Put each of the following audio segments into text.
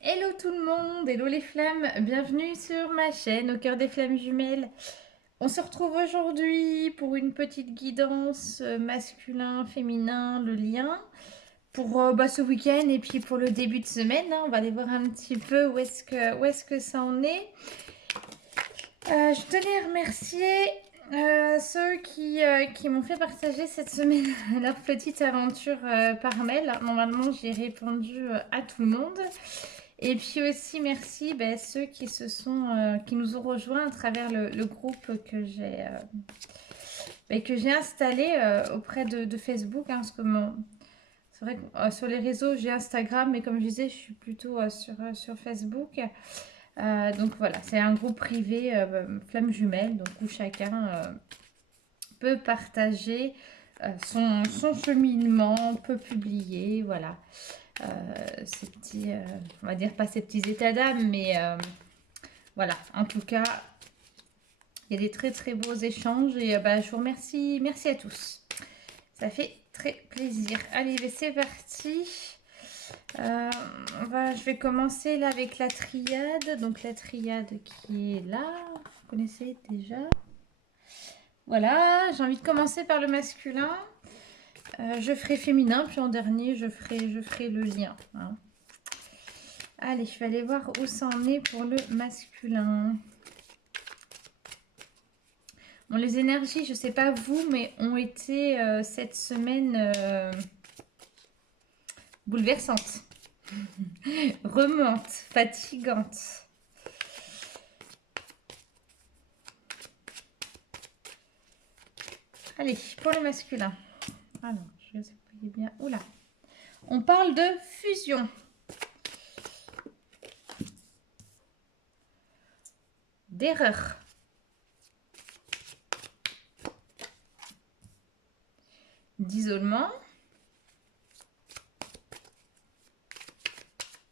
Hello tout le monde, hello les flammes, bienvenue sur ma chaîne Au cœur des flammes jumelles. On se retrouve aujourd'hui pour une petite guidance masculin, féminin, le lien pour ce week-end et puis pour le début de semaine. On va aller voir un petit peu où est-ce que ça en est. Je tenais à remercier ceux qui m'ont fait partager cette semaine leur petite aventure par mail. Normalement, j'ai répondu à tout le monde. Et puis aussi merci ceux qui nous ont rejoints à travers le groupe que j'ai installé auprès de Facebook, parce que c'est vrai que sur les réseaux j'ai Instagram, mais comme je disais je suis plutôt sur Facebook. Donc voilà, c'est un groupe privé Flammes Jumelles, donc où chacun peut partager son cheminement, peut publier, voilà. Ces petits, on va dire pas ces petits états d'âme, mais voilà, en tout cas, il y a des très très beaux échanges et je vous remercie, merci à tous. Ça fait très plaisir. Allez, c'est parti. Je vais commencer là avec la triade. Donc la triade qui est là, vous connaissez déjà. Voilà, j'ai envie de commencer par le masculin. Je ferai féminin, puis en dernier, je ferai le lien. Hein. Allez, je vais aller voir où ça en est pour le masculin. Bon, les énergies, je ne sais pas vous, mais ont été cette semaine bouleversantes, remuantes, fatigantes. Allez, pour le masculin. Alors, je vais si vous voyez bien. Oula. On parle de fusion. D'erreur. D'isolement.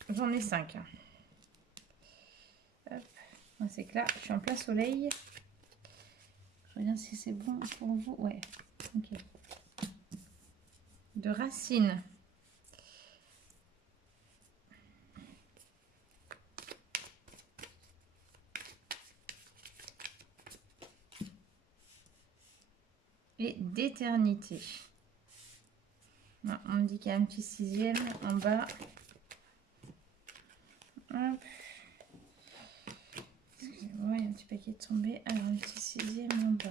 J'en ai 5. C'est que là, je suis en plein soleil. Je regarde si c'est bon pour vous. Ouais. Ok. De racines. Et d'éternité. On me dit qu'il y a un petit sixième en bas. Hop. Excusez-moi, il y a un petit paquet tombé. Alors, un petit sixième en bas.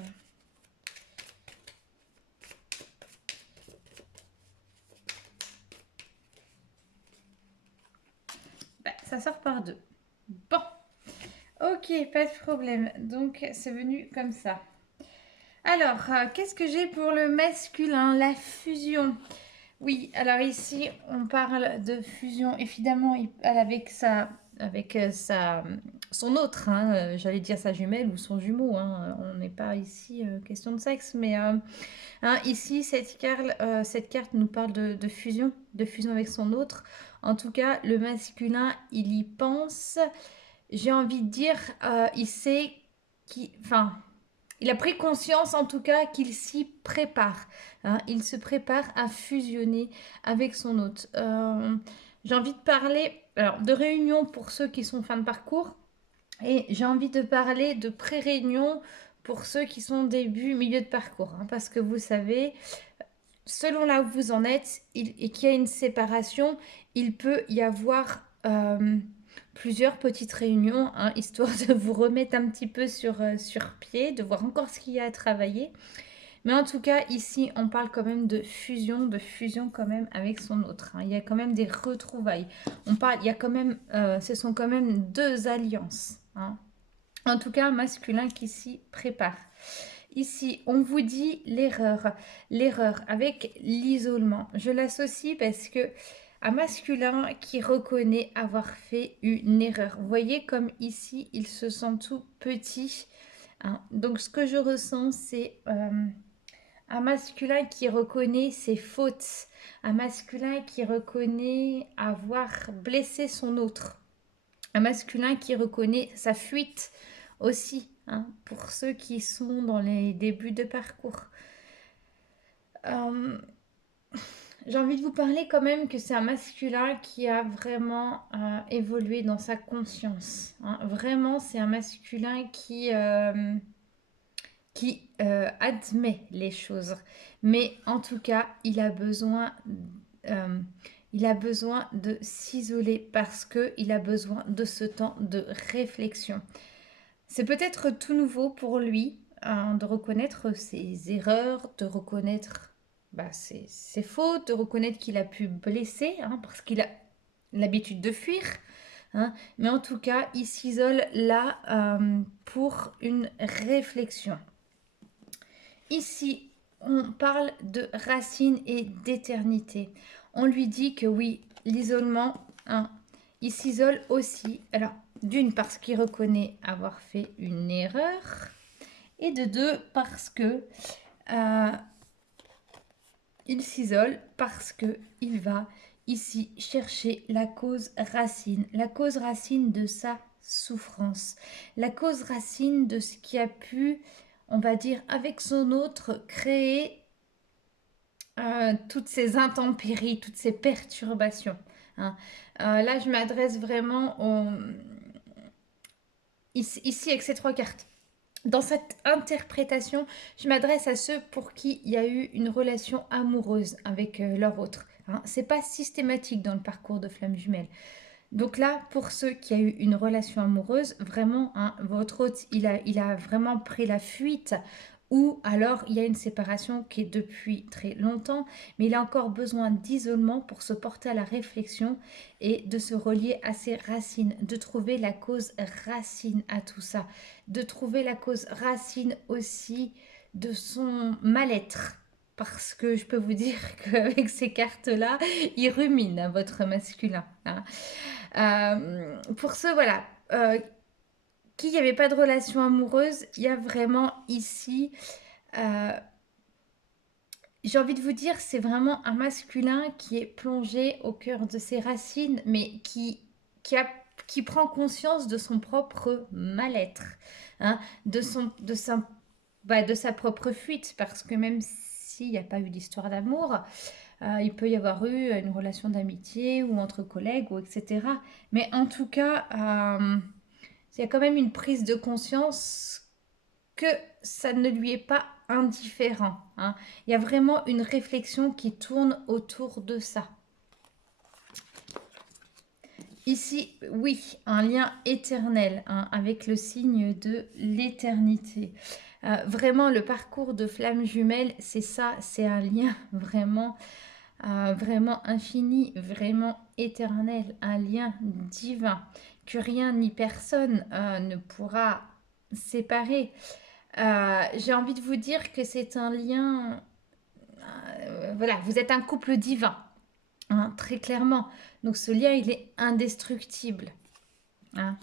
Ça sort par deux. Bon. Ok, pas de problème. Donc, c'est venu comme ça. Alors, qu'est-ce que j'ai pour le masculin? La fusion. Oui, alors ici, on parle de fusion, évidemment, avec son autre, hein, j'allais dire sa jumelle ou son jumeau, hein, on n'est pas ici question de sexe, mais ici, cette carte nous parle de fusion avec son autre. En tout cas, le masculin, il y pense, j'ai envie de dire, il sait enfin, il a pris conscience en tout cas qu'il s'y prépare. Hein. Il se prépare à fusionner avec son hôte. J'ai envie de parler de réunion pour ceux qui sont fin de parcours. Et j'ai envie de parler de pré-réunion pour ceux qui sont début, milieu de parcours. Hein, parce que vous savez, selon là où vous en êtes et qu'il y a une séparation, il peut y avoir plusieurs petites réunions, hein, histoire de vous remettre un petit peu sur pied, de voir encore ce qu'il y a à travailler. Mais en tout cas, ici, on parle quand même de fusion quand même avec son autre. Hein. Il y a quand même des retrouvailles. Il y a quand même, ce sont quand même deux alliances. Hein. En tout cas, un masculin qui s'y prépare. Ici, on vous dit l'erreur avec l'isolement. Je l'associe parce que un masculin qui reconnaît avoir fait une erreur. Vous voyez comme ici, il se sent tout petit. Hein. Donc, ce que je ressens, c'est un masculin qui reconnaît ses fautes. Un masculin qui reconnaît avoir blessé son autre. Un masculin qui reconnaît sa fuite aussi, hein, pour ceux qui sont dans les débuts de parcours. J'ai envie de vous parler quand même que c'est un masculin qui a vraiment évolué dans sa conscience, hein. Vraiment, c'est un masculin qui admet les choses. Mais en tout cas, euh, il a besoin de s'isoler parce qu'il a besoin de ce temps de réflexion. C'est peut-être tout nouveau pour lui, hein, de reconnaître ses erreurs, de reconnaître ses fautes, de reconnaître qu'il a pu blesser, hein, parce qu'il a l'habitude de fuir, hein. Mais en tout cas, il s'isole là pour une réflexion. Ici, on parle de racines et d'éternité. On lui dit que oui, l'isolement, hein, il s'isole aussi. Alors, d'une, parce qu'il reconnaît avoir fait une erreur, et de deux, parce que euh, il s'isole, parce que il va ici chercher la cause racine de sa souffrance, la cause racine de ce qui a pu, on va dire, avec son autre, créer toutes ces intempéries, toutes ces perturbations, hein. Là, je m'adresse vraiment ici avec ces trois cartes. Dans cette interprétation, je m'adresse à ceux pour qui il y a eu une relation amoureuse avec leur autre, hein. C'est pas systématique dans le parcours de flamme jumelle. Donc là, pour ceux qui ont eu une relation amoureuse, vraiment, hein, votre hôte, il a vraiment pris la fuite, ou alors il y a une séparation qui est depuis très longtemps, mais il a encore besoin d'isolement pour se porter à la réflexion et de se relier à ses racines, de trouver la cause racine à tout ça, de trouver la cause racine aussi de son mal-être. Parce que je peux vous dire qu'avec ces cartes-là, il rumine à votre masculin, hein. Pour ceux, voilà, qui n'y avait pas de relation amoureuse, il y a vraiment ici, euh, j'ai envie de vous dire, c'est vraiment un masculin qui est plongé au cœur de ses racines, mais qui prend conscience de son propre mal-être, hein, de sa propre fuite, parce que même s'il n'y a pas eu d'histoire d'amour, il peut y avoir eu une relation d'amitié ou entre collègues ou etc. Mais en tout cas, il y a quand même une prise de conscience que ça ne lui est pas indifférent, hein. Il y a vraiment une réflexion qui tourne autour de ça. Ici, oui, un lien éternel, hein, avec le signe de l'éternité. Vraiment, le parcours de flamme jumelle, c'est ça, c'est un lien vraiment vraiment infini, vraiment éternel, un lien divin que rien ni personne ne pourra séparer. J'ai envie de vous dire que c'est un lien, voilà, vous êtes un couple divin, hein, très clairement. Donc ce lien, il est indestructible, hein.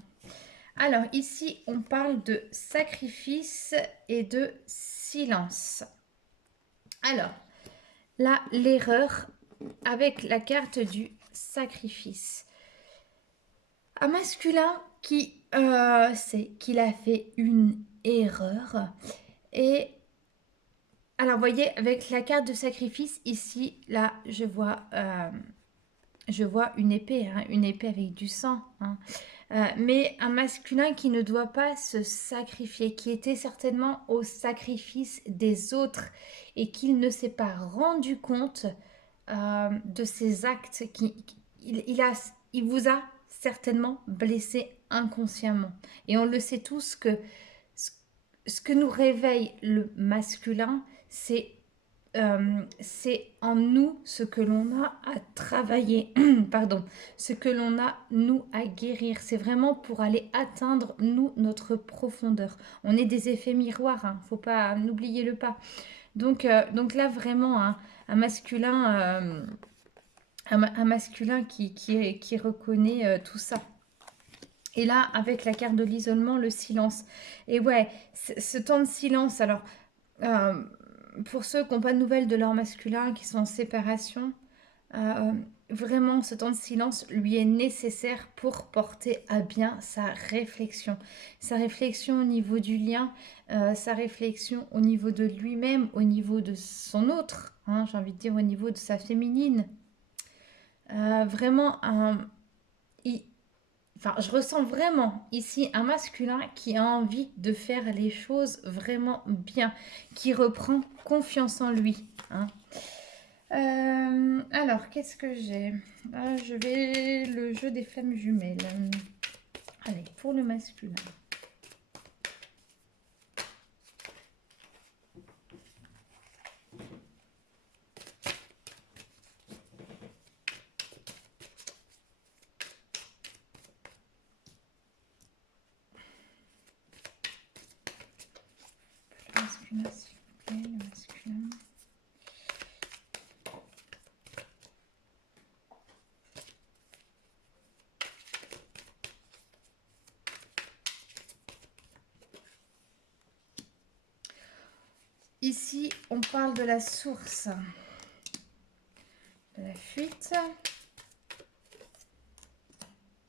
Alors ici, on parle de sacrifice et de silence. Alors, là, l'erreur avec la carte du sacrifice. Un masculin qui sait qu'il a fait une erreur. Et alors, vous voyez, avec la carte de sacrifice, ici, là, je vois une épée, hein, une épée avec du sang, hein. Mais un masculin qui ne doit pas se sacrifier, qui était certainement au sacrifice des autres et qu'il ne s'est pas rendu compte de ses actes. Il vous a certainement blessé inconsciemment. Et on le sait tous que ce que nous réveille le masculin, c'est en nous ce que l'on a à travailler, pardon, ce que l'on a, nous, à guérir. C'est vraiment pour aller atteindre, nous, notre profondeur. On est des effets miroirs, hein, faut pas, n'oubliez le pas. Donc là, vraiment, hein, un masculin, un masculin qui reconnaît tout ça. Et là, avec la carte de l'isolement, le silence. Et ouais, ce temps de silence, alors, euh, pour ceux qui n'ont pas de nouvelles de leur masculin, qui sont en séparation, Euh, Vraiment, ce temps de silence lui est nécessaire pour porter à bien sa réflexion. Sa réflexion au niveau du lien, sa réflexion au niveau de lui-même, au niveau de son autre, hein, j'ai envie de dire au niveau de sa féminine. Vraiment, il- enfin, je ressens vraiment ici un masculin qui a envie de faire les choses vraiment bien, qui reprend confiance en lui, hein. Alors, qu'est-ce que j'ai? Je vais le jeu des flammes jumelles. Allez, pour le masculin. Le masculin, s'il vous plaît, le masculin. Ici, on parle de la source, de la fuite,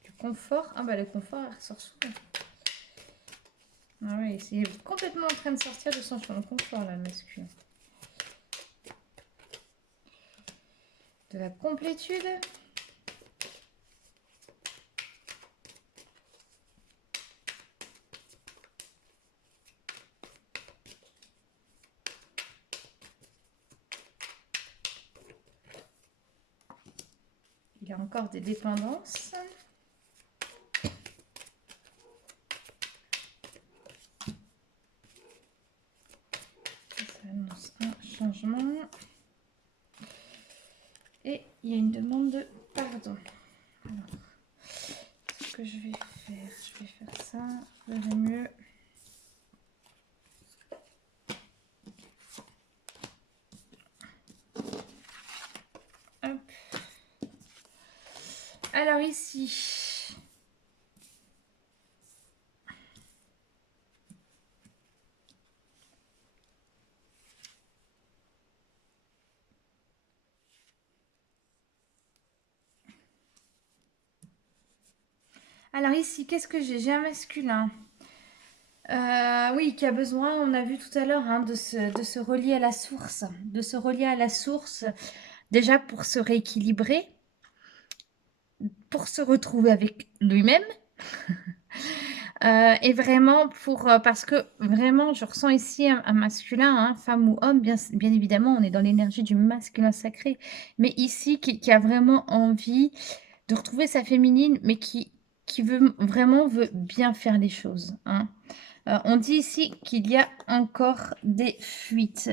du confort. Ah bah le confort, il ressort souvent. Ah oui, c'est complètement en train de sortir de son champ de confort, là, le masculin. De la complétude. Il y a encore des dépendances. Ça annonce un changement. Et il y a une demande de pardon. Alors, ce que je vais faire ça, je verrai mieux. Hop. Alors ici, qu'est-ce que j'ai? J'ai un masculin. Oui, qui a besoin, on a vu tout à l'heure, hein, de se relier à la source. De se relier à la source, déjà pour se rééquilibrer, pour se retrouver avec lui-même. Et vraiment parce que vraiment, je ressens ici un masculin, hein, femme ou homme, bien évidemment, on est dans l'énergie du masculin sacré, mais ici, qui a vraiment envie de retrouver sa féminine, mais qui veut bien faire les choses, hein. On dit ici qu'il y a encore des fuites.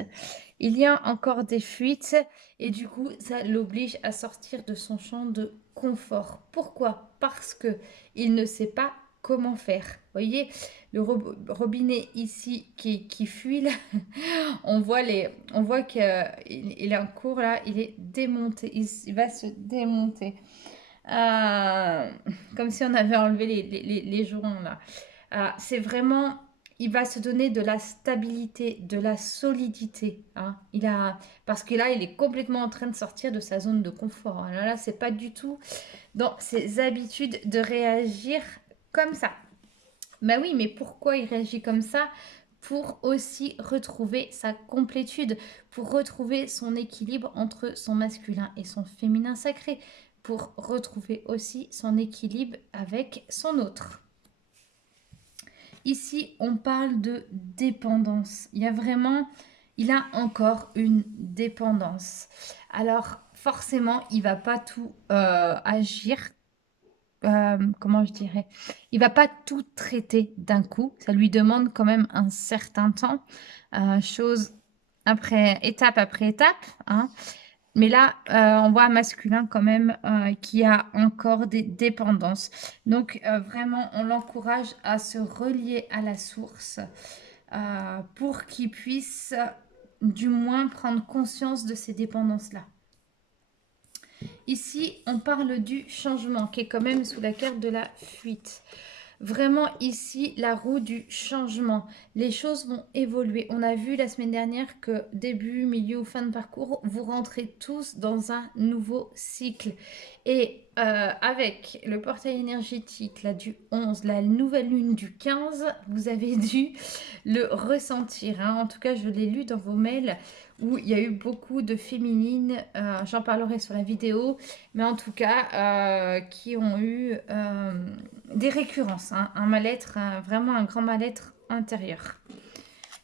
Il y a encore des fuites et du coup, ça l'oblige à sortir de son champ de confort. Pourquoi? Parce que il ne sait pas comment faire. Vous voyez, le robinet ici qui fuit, là, on voit qu'il est en cours là, il est démonté, il va se démonter. Euh, Comme si on avait enlevé les joints là. C'est vraiment, il va se donner de la stabilité, de la solidité, hein. Parce que là, il est complètement en train de sortir de sa zone de confort, hein. Là, c'est pas du tout dans ses habitudes de réagir comme ça. Bah oui, mais pourquoi il réagit comme ça? Pour aussi retrouver sa complétude, pour retrouver son équilibre entre son masculin et son féminin sacré, pour retrouver aussi son équilibre avec son autre. Ici, on parle de dépendance. Il a encore une dépendance. Alors, forcément, il va pas tout agir. Comment je dirais? Il va pas tout traiter d'un coup. Ça lui demande quand même un certain temps, chose étape après étape, hein. Mais là, on voit un masculin quand même qui a encore des dépendances. Donc, vraiment, on l'encourage à se relier à la source pour qu'il puisse du moins prendre conscience de ces dépendances-là. Ici, on parle du changement qui est quand même sous la carte de la fuite. vraiment ici la roue du changement. Les choses vont évoluer. On a vu la semaine dernière que début, milieu ou fin de parcours, vous rentrez tous dans un nouveau cycle. Et avec le portail énergétique là, du 11, la nouvelle lune du 15, vous avez dû le ressentir, hein. En tout cas, je l'ai lu dans vos mails où il y a eu beaucoup de féminines, j'en parlerai sur la vidéo, mais en tout cas, qui ont eu des récurrences, hein, un mal-être, vraiment un grand mal-être intérieur.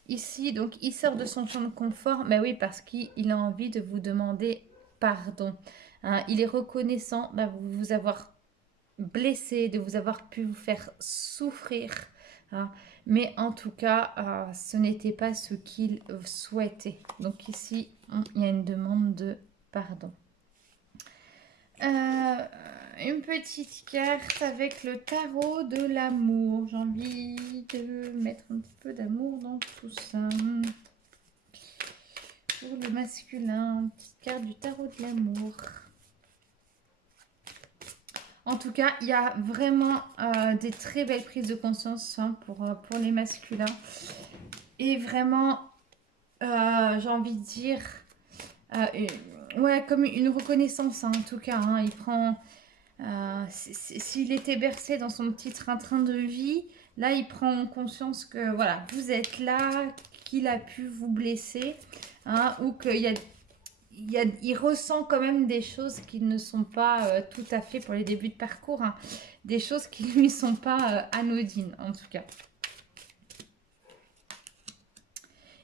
Ici, donc, il sort de son champ de confort, mais oui, parce qu'il a envie de vous demander pardon, hein. Il est reconnaissant de vous avoir blessé, de vous avoir pu vous faire souffrir, hein. Mais en tout cas, ce n'était pas ce qu'il souhaitait. Donc ici, il y a une demande de pardon. Une petite carte avec le tarot de l'amour. J'ai envie de mettre un petit peu d'amour dans tout ça. Pour le masculin, petite carte du tarot de l'amour. En tout cas, il y a vraiment des très belles prises de conscience, hein, pour les masculins. Et vraiment, j'ai envie de dire, ouais, comme une reconnaissance, hein, en tout cas, hein. Il prend, s'il était bercé dans son petit train-train de vie, là, il prend conscience que, voilà, vous êtes là, qu'il a pu vous blesser, hein, ou qu'il y a il ressent quand même des choses qui ne sont pas tout à fait pour les débuts de parcours, hein. Des choses qui ne lui sont pas anodines, en tout cas.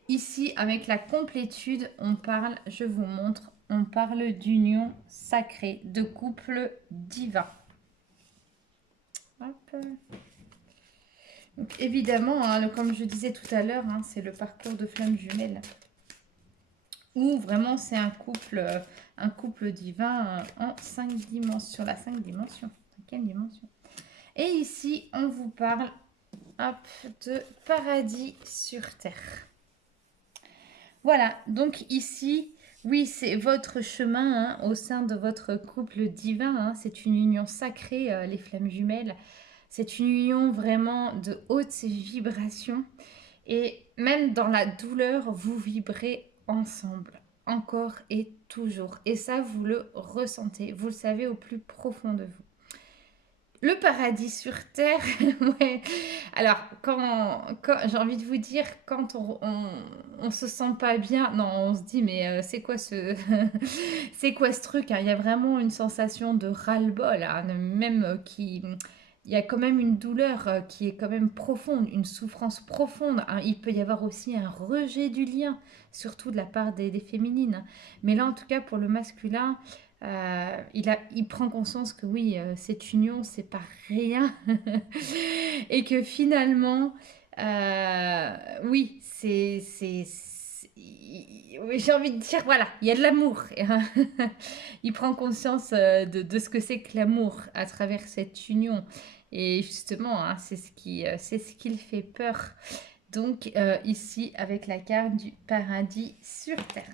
Ici, avec la complétude, on parle, je vous montre, on parle d'union sacrée, de couple divin. Hop. Donc, évidemment, hein, comme je disais tout à l'heure, hein, c'est le parcours de flammes jumelles. Ou vraiment c'est un couple divin en 5 dimensions. La 5 dimensions. Quelle dimension? Et ici, on vous parle, hop, de paradis sur terre. Voilà, donc ici, oui, c'est votre chemin, hein, au sein de votre couple divin, hein. C'est une union sacrée, les flammes jumelles. C'est une union vraiment de haute vibration. Et même dans la douleur, vous vibrez ensemble, encore et toujours. Et ça, vous le ressentez, vous le savez au plus profond de vous. Le paradis sur terre, ouais. Alors, quand j'ai envie de vous dire, quand on se sent pas bien, non, on se dit, mais c'est quoi c'est quoi ce truc, hein. Il y a vraiment une sensation de ras-le-bol, hein, même il y a quand même une douleur qui est quand même profonde, une souffrance profonde, hein. Il peut y avoir aussi un rejet du lien, surtout de la part des féminines, hein. Mais là, en tout cas, pour le masculin, il prend conscience que oui, cette union, c'est pas rien. Et que finalement, oui, oui, j'ai envie de dire, voilà, il y a de l'amour. Il prend conscience de ce que c'est que l'amour à travers cette union. Et justement, hein, c'est ce qui le fait peur. Donc ici, avec la carte du paradis sur terre.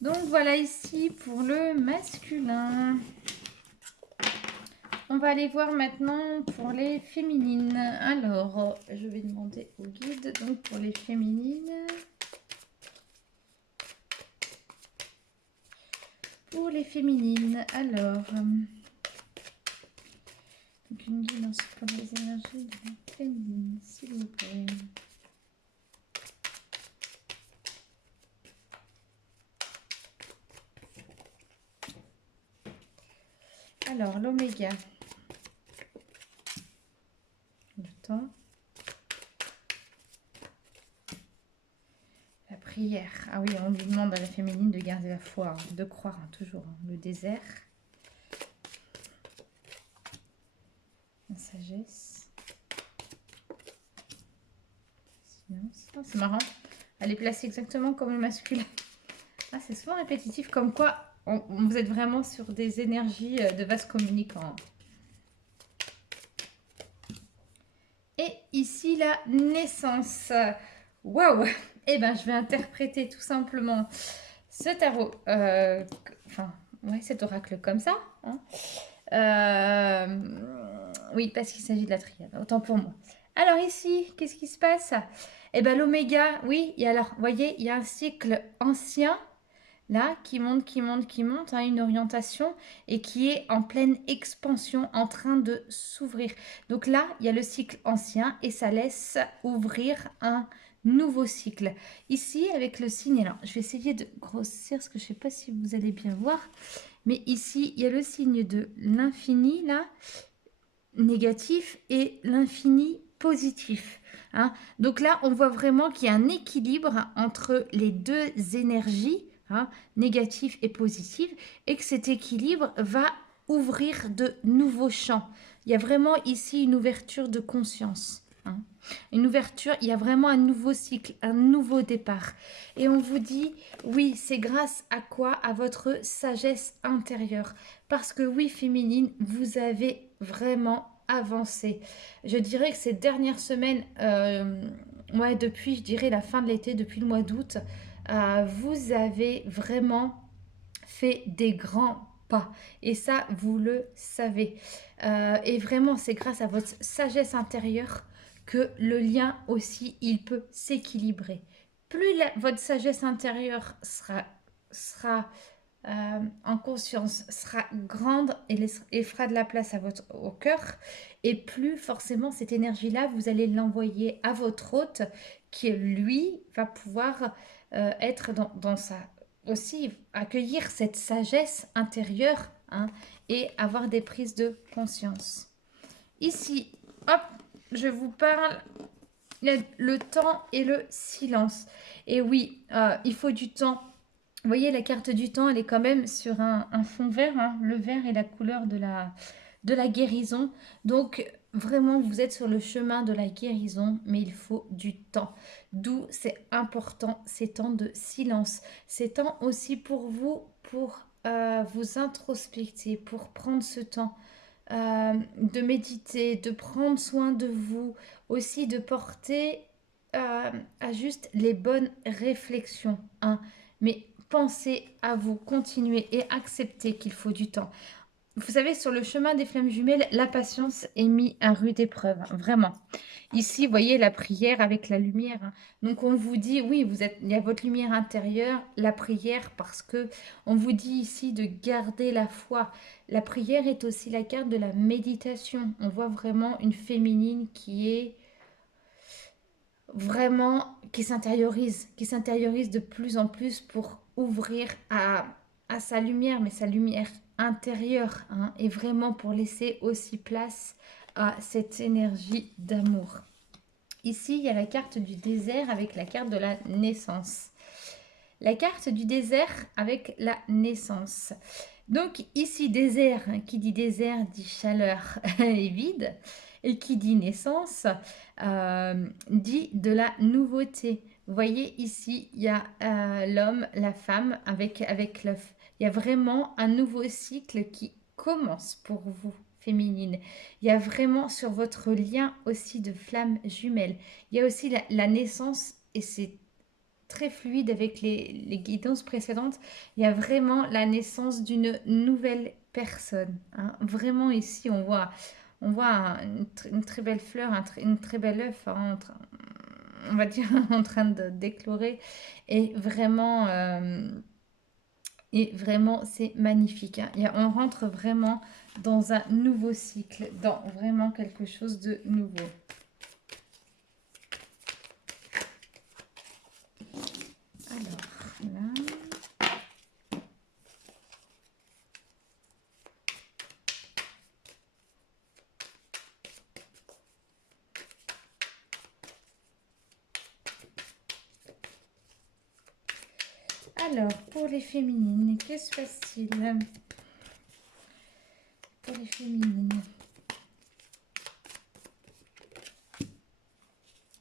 Donc voilà ici pour le masculin. On va aller voir maintenant pour les féminines. Alors, je vais demander au guide, donc pour les féminines. Pour les féminines, alors... donc une guidance pour les énergies de la féminine, s'il vous plaît. Alors, l'oméga. Le temps. La prière. Ah oui, on lui demande à la féminine de garder la foi, hein, de croire, hein, toujours. Hein. Le désert. La sagesse. Silence. Ah, c'est marrant. Elle est placée exactement comme le masculin. Ah, c'est souvent répétitif, comme quoi vous êtes vraiment sur des énergies de vase communicant. Et ici, la naissance. Waouh! Eh bien, je vais interpréter tout simplement ce tarot, enfin, ouais, cet oracle comme ça. Hein. Oui, parce qu'il s'agit de la triade, autant pour moi. Alors ici, qu'est-ce qui se passe? Eh bien l'oméga, oui, et alors, vous voyez, il y a un cycle ancien, là, qui monte, qui monte, qui monte, hein, une orientation, et qui est en pleine expansion, en train de s'ouvrir. Donc là, il y a le cycle ancien, et ça laisse ouvrir un nouveau cycle. Ici, avec le signe, alors, je vais essayer de grossir, parce que je ne sais pas si vous allez bien voir, mais ici, il y a le signe de l'infini, là, négatif et l'infini positif. Hein. Donc là, on voit vraiment qu'il y a un équilibre entre les deux énergies, hein, négative et positive, et que cet équilibre va ouvrir de nouveaux champs. Il y a vraiment ici une ouverture de conscience. Hein. Une ouverture, il y a vraiment un nouveau cycle, un nouveau départ. Et on vous dit, oui, c'est grâce à quoi? À votre sagesse intérieure. Parce que oui, féminine, vous avez vraiment avancé. Je dirais que ces dernières semaines, ouais, depuis, je dirais, la fin de l'été, depuis le mois d'août, vous avez vraiment fait des grands pas. Et ça, vous le savez. Et vraiment, c'est grâce à votre sagesse intérieure que le lien aussi, il peut s'équilibrer. Plus votre sagesse intérieure sera en conscience, sera grande et fera de la place au cœur, et plus forcément cette énergie-là, vous allez l'envoyer à votre hôte, qui lui va pouvoir être dans sa aussi accueillir cette sagesse intérieure, hein, et avoir des prises de conscience. Ici, hop, je vous parle, il y a le temps et le silence. Et oui, il faut du temps. Vous voyez, la carte du temps, elle est quand même sur un fond vert. Hein. Le vert est la couleur de la guérison. Donc, vraiment, vous êtes sur le chemin de la guérison, mais il faut du temps. D'où c'est important ces temps de silence. Ces temps aussi pour vous, pour vous introspecter, pour prendre ce temps de méditer, de prendre soin de vous, aussi de porter à juste les bonnes réflexions. Hein. Mais pensez à vous, continuez et acceptez qu'il faut du temps. Vous savez, sur le chemin des flammes jumelles, la patience est mise à rude épreuve, hein, vraiment. Ici, vous voyez la prière avec la lumière. Hein. Donc, on vous dit, oui, il y a votre lumière intérieure, la prière, parce que on vous dit ici de garder la foi. La prière est aussi la carte de la méditation. On voit vraiment une féminine qui est vraiment, qui s'intériorise de plus en plus pour ouvrir à sa lumière, mais sa lumière intérieure, hein, et vraiment pour laisser aussi place à cette énergie d'amour. Ici, il y a la carte du désert avec la carte de la naissance. La carte du désert avec la naissance. Donc ici, désert, qui dit désert dit chaleur et vide. Et qui dit naissance dit de la nouveauté. Vous voyez ici, il y a l'homme, la femme avec l'œuf. Il y a vraiment un nouveau cycle qui commence pour vous, féminine. Il y a vraiment sur votre lien aussi de flamme jumelle. Il y a aussi la naissance, et c'est très fluide avec les guidances précédentes. Il y a vraiment la naissance d'une nouvelle personne. Hein. Vraiment ici, on voit une très belle fleur, une très belle œuf, hein, on va dire, en train de d'éclorer. Et vraiment, c'est magnifique. Hein. On rentre vraiment dans un nouveau cycle, dans vraiment quelque chose de nouveau. Alors, là... Alors, pour les féminines, que se passe-t-il pour les féminines?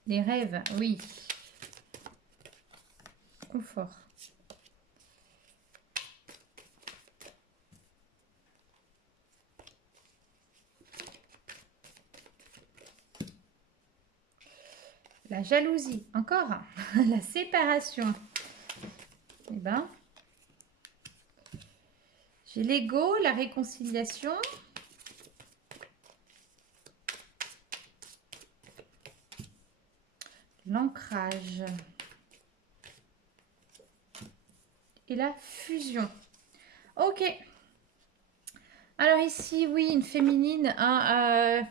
Les rêves, oui. Confort. La jalousie, encore. La séparation. Eh ben, j'ai l'ego, la réconciliation. l'ancrage et la fusion. Ok. Alors ici, oui, une féminine, hein,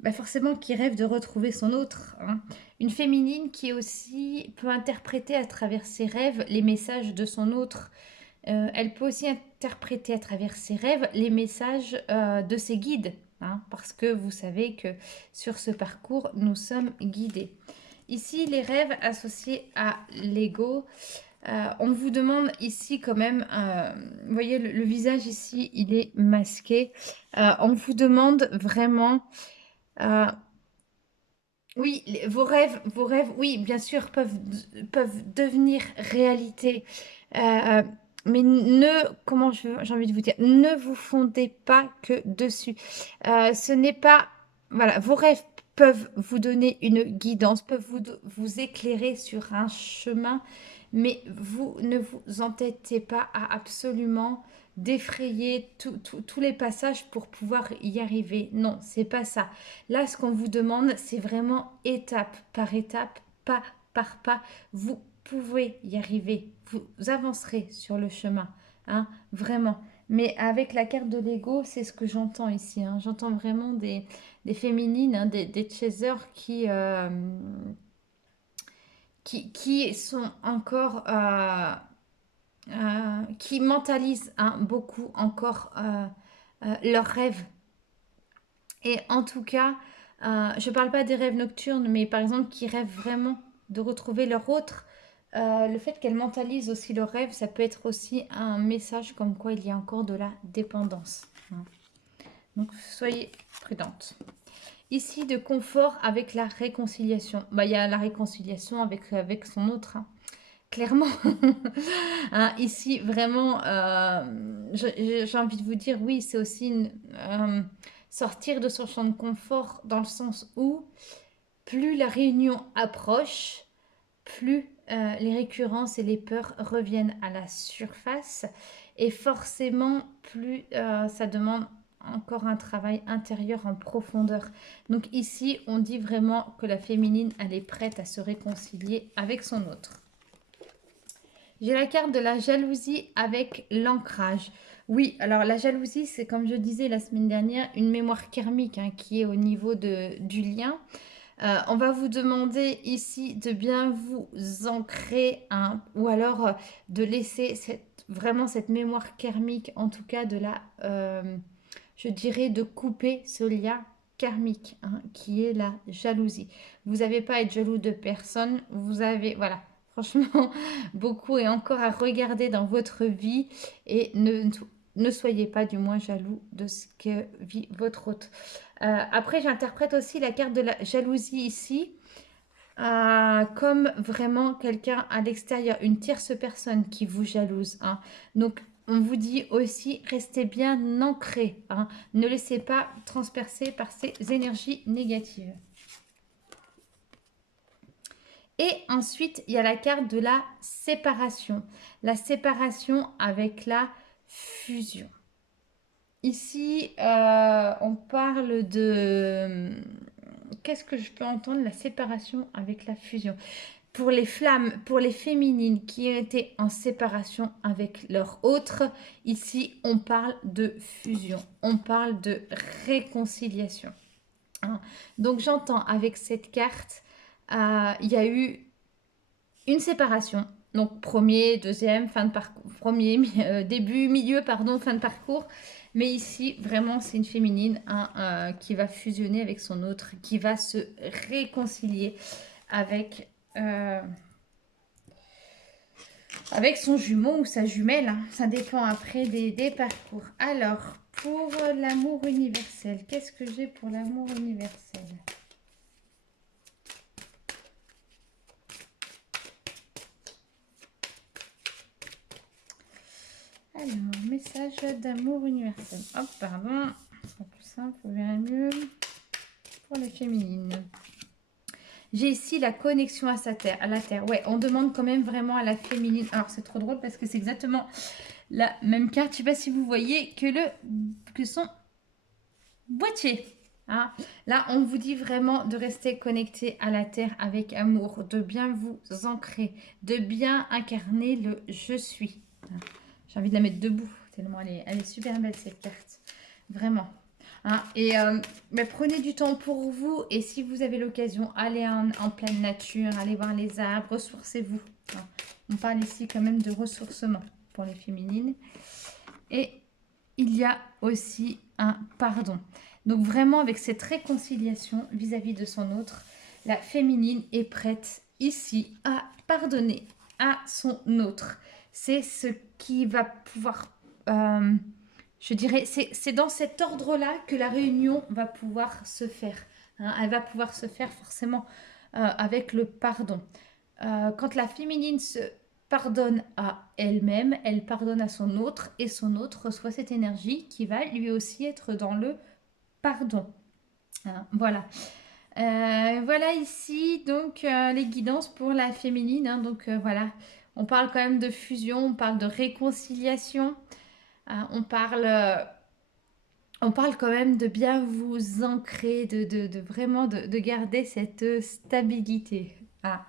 bah forcément qui rêve de retrouver son autre. Hein. Une féminine qui aussi peut interpréter à travers ses rêves les messages de son autre. Elle peut aussi interpréter à travers ses rêves les messages de ses guides. Hein, parce que vous savez que sur ce parcours, nous sommes guidés. Ici, les rêves associés à l'ego. On vous demande ici quand même, vous voyez le visage ici, il est masqué. On vous demande vraiment, oui, vos rêves, oui, bien sûr, peuvent devenir réalité. Euh, mais comment j'ai envie de vous dire, ne vous fondez pas que dessus. Ce n'est pas, voilà, vos rêves peuvent vous donner une guidance, peuvent vous éclairer sur un chemin, mais vous ne vous entêtez pas à absolument défrayer tous les passages pour pouvoir y arriver. Non, c'est pas ça. Là, ce qu'on vous demande, c'est vraiment étape par étape, pas par pas. Vous pouvez y arriver. Vous avancerez sur le chemin. Hein, vraiment. Mais avec la carte de l'ego, c'est ce que j'entends ici. Hein. J'entends vraiment des féminines, hein, des chasers qui sont encore, qui mentalisent hein, beaucoup encore leurs rêves. Et en tout cas, je ne parle pas des rêves nocturnes, mais par exemple qui rêvent vraiment de retrouver leur autre. Le fait qu'elles mentalisent aussi leurs rêves, ça peut être aussi un message comme quoi il y a encore de la dépendance. Hein. Donc soyez prudente. Ici, de confort avec la réconciliation. Bah, il y a la réconciliation avec son autre. Hein. Clairement. Hein, ici, vraiment, j'ai envie de vous dire, oui, c'est aussi sortir de son champ de confort dans le sens où plus la réunion approche, plus les récurrences et les peurs reviennent à la surface et forcément plus ça demande encore un travail intérieur en profondeur. Donc ici, on dit vraiment que la féminine, elle est prête à se réconcilier avec son autre. J'ai la carte de la jalousie avec l'ancrage. Oui, alors la jalousie, c'est comme je disais la semaine dernière, une mémoire karmique hein, qui est au niveau du lien. On va vous demander ici de bien vous ancrer hein, ou alors de laisser vraiment cette mémoire karmique, en tout cas je dirais de couper ce lien karmique hein, qui est la jalousie. Vous n'avez pas à être jaloux de personne, vous avez, voilà, franchement, beaucoup est encore à regarder dans votre vie et ne soyez pas du moins jaloux de ce que vit votre hôte. Après, j'interprète aussi la carte de la jalousie ici comme vraiment quelqu'un à l'extérieur, une tierce personne qui vous jalouse. Hein. Donc, on vous dit aussi, restez bien ancré. Hein. Ne laissez pas transpercer par ces énergies négatives. Et ensuite, il y a la carte de la séparation. La séparation avec la fusion. Ici, on parle de... Qu'est-ce que je peux entendre? La séparation avec la fusion. Pour les flammes, pour les féminines qui étaient en séparation avec leur autre, ici, on parle de fusion. On parle de réconciliation. Hein. Donc, j'entends avec cette carte, il y a eu une séparation. Donc, premier, deuxième, fin de parcours. Premier, début, milieu, pardon, fin de parcours. Mais ici, vraiment, c'est une féminine hein, qui va fusionner avec son autre, qui va se réconcilier avec, avec son jumeau ou sa jumelle. Hein. Ça dépend après des parcours. Alors, pour l'amour universel, qu'est-ce que j'ai pour l'amour universel? Alors, message d'amour universel. Hop, pardon. Ce sera plus simple, vous verrez mieux. Pour les féminines. J'ai ici la connexion à la terre. Ouais, on demande quand même vraiment à la féminine. Alors, c'est trop drôle parce que c'est exactement la même carte. Je ne sais pas si vous voyez que son boîtier. Hein. Là, on vous dit vraiment de rester connecté à la terre avec amour, de bien vous ancrer, de bien incarner le je suis. Hein. J'ai envie de la mettre debout, tellement elle est super belle cette carte. Vraiment. Hein. Et mais prenez du temps pour vous et si vous avez l'occasion, allez en pleine nature, allez voir les arbres, ressourcez-vous. Hein. On parle ici quand même de ressourcement pour les féminines. Et il y a aussi un pardon. Donc vraiment avec cette réconciliation vis-à-vis de son autre, la féminine est prête ici à pardonner à son autre. C'est ce qui va pouvoir, je dirais, c'est dans cet ordre-là que la réunion va pouvoir se faire. Hein. Elle va pouvoir se faire forcément avec le pardon. Quand la féminine se pardonne à elle-même, elle pardonne à son autre et son autre reçoit cette énergie qui va lui aussi être dans le pardon. Hein, voilà. Voilà ici donc les guidances pour la féminine. Hein, donc voilà, on parle quand même de fusion, on parle de réconciliation, hein, on parle quand même de bien vous ancrer, de vraiment de garder cette stabilité. Ah.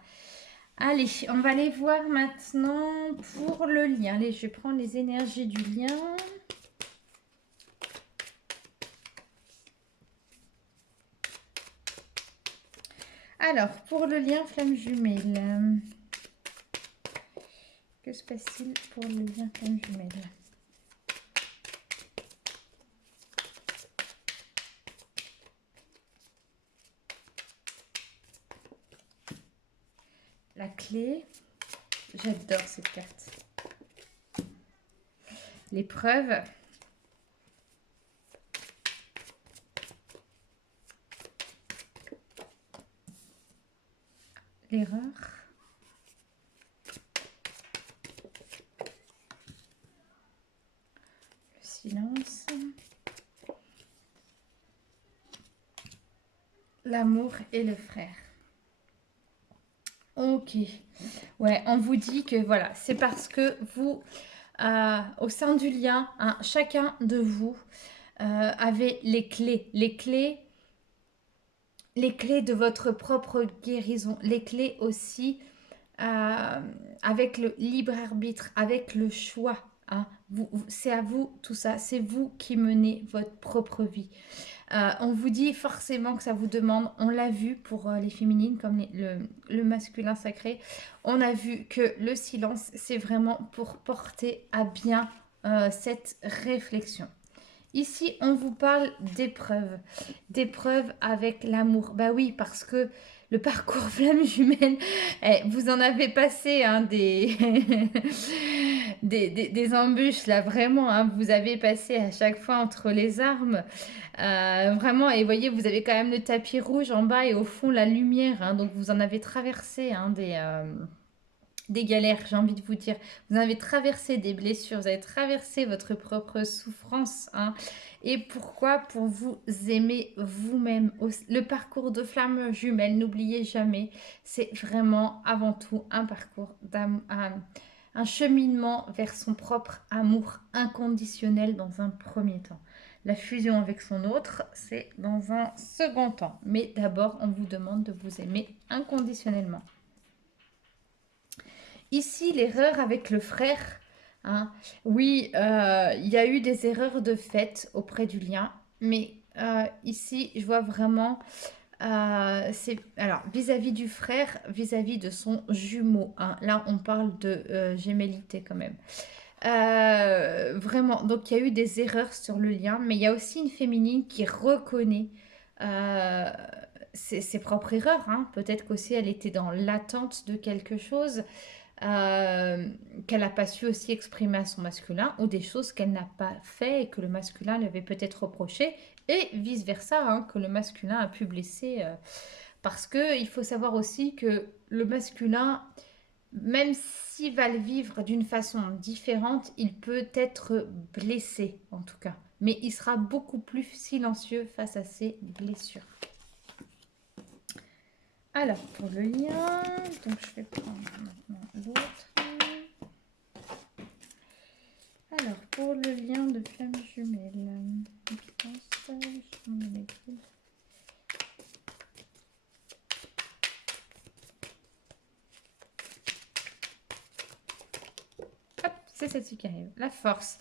Allez, on va aller voir maintenant pour le lien. Allez, je vais prendre les énergies du lien. Alors, pour le lien flamme jumelle, que se passe-t-il pour le lien flamme jumelle? La clé, j'adore cette carte. L'épreuve. L'erreur. Le silence. L'amour et le frère. Ok. Ouais, on vous dit que voilà, c'est parce que vous, au sein du lien, hein, chacun de vous avez les clés. Les clés de votre propre guérison. Les clés aussi euh, avec le libre arbitre, avec le choix. Hein. C'est à vous tout ça, c'est vous qui menez votre propre vie. On vous dit forcément que ça vous demande, on l'a vu pour les féminines comme le masculin sacré, on a vu que le silence, c'est vraiment pour porter à bien cette réflexion. Ici, on vous parle d'épreuves avec l'amour. Bah oui, parce que le parcours flamme jumelle, vous en avez passé hein, des embûches là, vraiment. Hein, vous avez passé à chaque fois entre les armes. Vraiment, et voyez, vous avez quand même le tapis rouge en bas et au fond la lumière. Hein, donc vous en avez traversé hein, des galères, j'ai envie de vous dire. Vous avez traversé des blessures, vous avez traversé votre propre souffrance. Hein. Et pourquoi? Pour vous aimer vous-même. Le parcours de flamme jumelle, n'oubliez jamais, c'est vraiment avant tout un parcours d'amour, un cheminement vers son propre amour inconditionnel dans un premier temps. La fusion avec son autre, c'est dans un second temps. Mais d'abord, on vous demande de vous aimer inconditionnellement. Ici, l'erreur avec le frère. Hein. Oui, il y a eu des erreurs de fait auprès du lien, mais ici, je vois vraiment, c'est alors vis-à-vis du frère, vis-à-vis de son jumeau. Hein. Là, on parle de gémellité quand même. Vraiment, donc il y a eu des erreurs sur le lien, mais il y a aussi une féminine qui reconnaît euh, ses propres erreurs. Hein. Peut-être qu'aussi elle était dans l'attente de quelque chose qu'elle n'a pas su aussi exprimer à son masculin ou des choses qu'elle n'a pas fait et que le masculin lui avait peut-être reproché et vice-versa, hein, que le masculin a pu blesser. Parce qu'il faut savoir aussi que le masculin, même s'il va le vivre d'une façon différente, il peut être blessé en tout cas. Mais il sera beaucoup plus silencieux face à ses blessures. Alors, pour le lien, donc je vais prendre maintenant l'autre. Alors, pour le lien de flamme jumelle, c'est ce qui arrive. La force.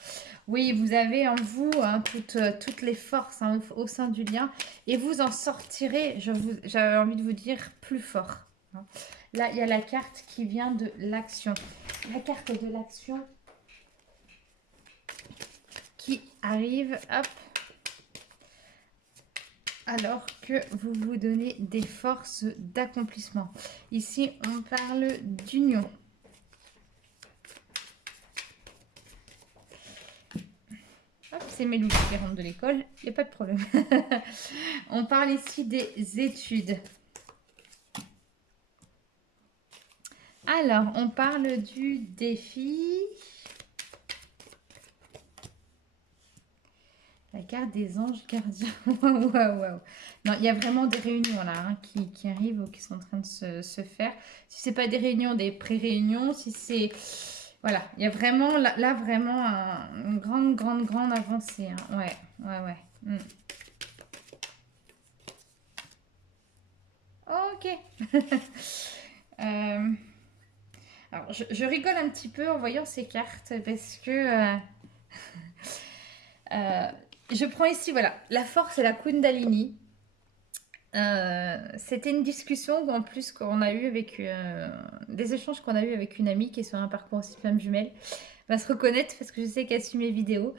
Oui, vous avez en vous hein, toutes les forces hein, au sein du lien. Et vous en sortirez, j'avais envie de vous dire, plus fort. Hein. Là, il y a la carte qui vient de l'action. La carte de l'action qui arrive, hop, alors que vous vous donnez des forces d'accomplissement. Ici, on parle d'union. C'est mes loups qui rentrent de l'école, il n'y a pas de problème. On parle ici des études. Alors, on parle du défi. La carte des anges gardiens. Waouh, waouh. Non, il y a vraiment des réunions là hein, qui arrivent ou qui sont en train de se faire. Si ce n'est pas des réunions, des pré-réunions, si c'est... Voilà, il y a vraiment là vraiment une grande avancée. Hein. Ouais, ouais, ouais. Ok. Alors, je rigole un petit peu en voyant ces cartes parce que je prends ici, voilà, la force et la Kundalini. C'était une discussion en plus qu'on a eu avec des échanges qu'on a eu avec une amie qui est sur un parcours aussi flamme jumelle. Va se reconnaître parce que je sais qu'elle suit mes vidéos.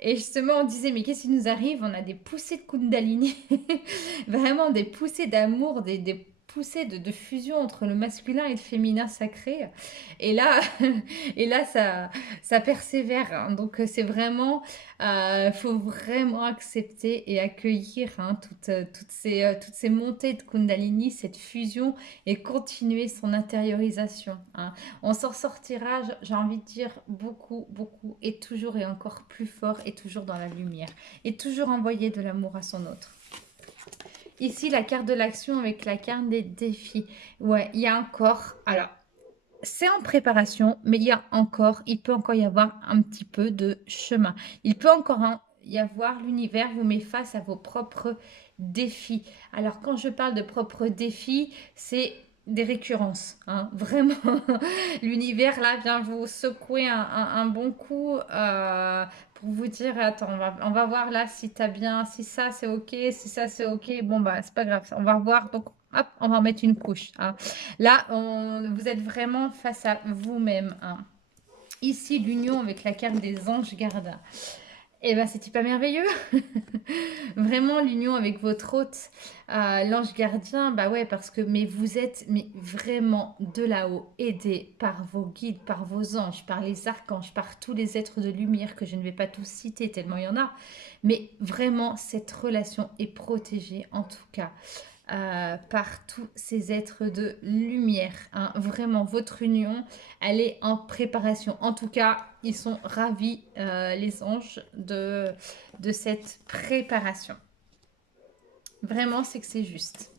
Et justement, on disait, mais qu'est-ce qui nous arrive? On a des poussées de Kundalini, vraiment des poussées d'amour, des poussées de fusion entre le masculin et le féminin sacré. Et là, et là ça persévère. Hein. Donc, c'est vraiment, faut vraiment accepter et accueillir hein, toutes ces montées de Kundalini, cette fusion et continuer son intériorisation. Hein. On s'en sortira, j'ai envie de dire, beaucoup, beaucoup, et toujours et encore plus fort, et toujours dans la lumière, et toujours envoyer de l'amour à son autre. Ici, la carte de l'action avec la carte des défis. Ouais, il y a encore... Alors, c'est en préparation, mais il peut encore y avoir un petit peu de chemin. Il peut encore y avoir, l'univers vous met face à vos propres défis. Alors, quand je parle de propres défis, c'est des récurrences. Hein. Vraiment, l'univers, là, vient vous secouer un bon coup pour vous dire, attends, on va voir là si t'as bien, si ça c'est ok, si ça c'est ok. Bon, bah, c'est pas grave, on va revoir. Donc, hop, on va en mettre une couche. Hein. Là, vous êtes vraiment face à vous-même. Hein. Ici, l'union avec la carte des anges gardiens. Eh ben, c'est pas merveilleux. Vraiment, l'union avec votre hôte, l'ange gardien, bah ouais, parce que mais vous êtes mais vraiment de là-haut, aidé par vos guides, par vos anges, par les archanges, par tous les êtres de lumière que je ne vais pas tous citer tellement il y en a. Mais vraiment, cette relation est protégée, en tout cas par tous ces êtres de lumière. Hein. Vraiment, votre union, elle est en préparation. En tout cas, ils sont ravis, les anges, de cette préparation. Vraiment, c'est que c'est juste.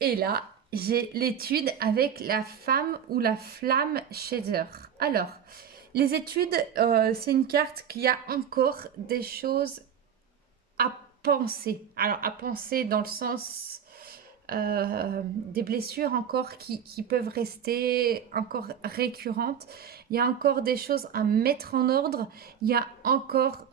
Et là, j'ai l'étude avec la femme ou la flamme shader. Alors, les études, c'est une carte qui a encore des choses à penser. Alors, à penser dans le sens des blessures encore qui peuvent rester encore récurrentes. Il y a encore des choses à mettre en ordre. Il y a encore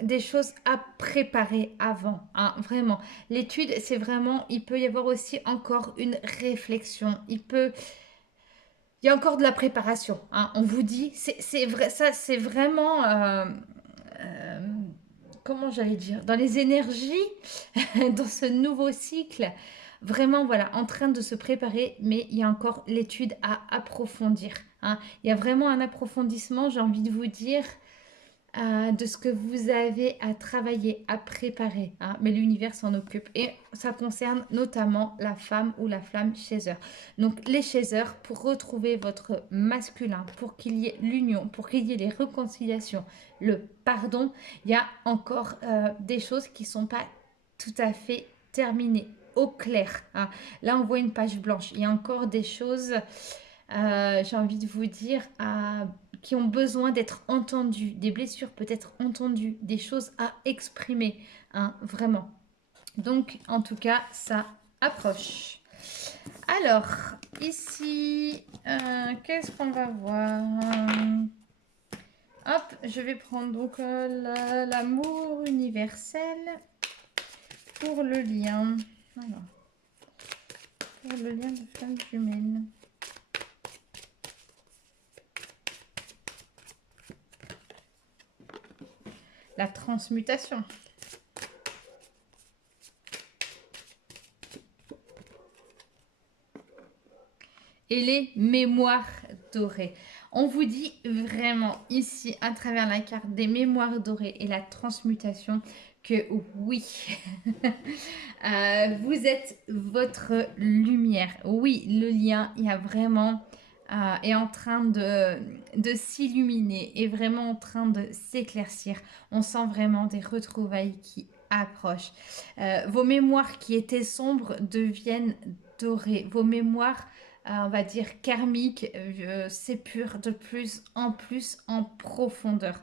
des choses à préparer avant. Hein, vraiment. L'étude, c'est vraiment, il peut y avoir aussi encore une réflexion. Il y a encore de la préparation. Hein, on vous dit, c'est vrai, ça, c'est vraiment... euh, comment j'allais dire, dans les énergies, dans ce nouveau cycle, vraiment, voilà, en train de se préparer, mais il y a encore l'étude à approfondir. Hein. Il y a vraiment un approfondissement, j'ai envie de vous dire, de ce que vous avez à travailler, à préparer. Hein. Mais l'univers s'en occupe. Et ça concerne notamment la femme ou la flamme chaser. Donc les chasers, pour retrouver votre masculin, pour qu'il y ait l'union, pour qu'il y ait les réconciliations, le pardon, il y a encore des choses qui ne sont pas tout à fait terminées, au clair. Hein. Là, on voit une page blanche. Il y a encore des choses, j'ai envie de vous dire, qui ont besoin d'être entendues, des blessures peut-être entendues, des choses à exprimer, hein, vraiment. Donc, en tout cas, ça approche. Alors, ici, qu'est-ce qu'on va voir? hop, je vais prendre donc l'amour universel pour le lien. Voilà. Pour le lien de flamme jumelle. La transmutation. Et les mémoires dorées. On vous dit vraiment ici, à travers la carte des mémoires dorées et la transmutation, que oui, vous êtes votre lumière. Oui, le lien, il y a vraiment... est en train de s'illuminer, est vraiment en train de s'éclaircir. On sent vraiment des retrouvailles qui approchent. Vos mémoires qui étaient sombres deviennent dorées. Vos mémoires on va dire karmiques, s'épurent de plus en profondeur.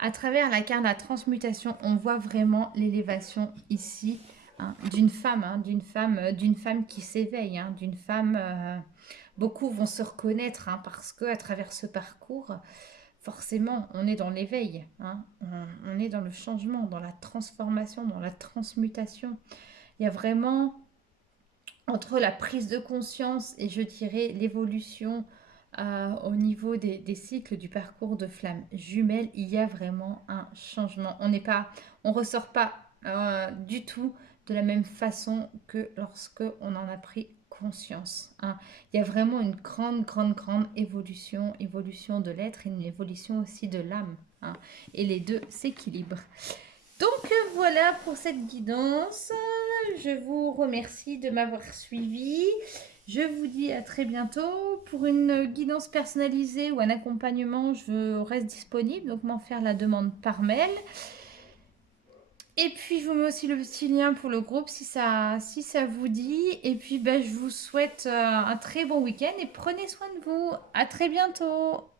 À travers la carte de la transmutation, on voit vraiment l'élévation ici hein, d'une femme, d'une femme qui s'éveille, hein, d'une femme. Beaucoup vont se reconnaître hein, parce que à travers ce parcours, forcément, on est dans l'éveil, hein, on est dans le changement, dans la transformation, dans la transmutation. Il y a vraiment entre la prise de conscience et je dirais l'évolution au niveau des cycles du parcours de flamme jumelle, il y a vraiment un changement. On ressort pas du tout de la même façon que lorsque on en a pris conscience. Hein. Il y a vraiment une grande évolution, évolution de l'être et une évolution aussi de l'âme. Hein. Et les deux s'équilibrent. Donc voilà pour cette guidance. Je vous remercie de m'avoir suivi. Je vous dis à très bientôt. Pour une guidance personnalisée ou un accompagnement, je reste disponible. Donc m'en faire la demande par mail. Et puis je vous mets aussi le petit lien pour le groupe si ça vous dit. Et puis je vous souhaite un très bon week-end et prenez soin de vous. À très bientôt.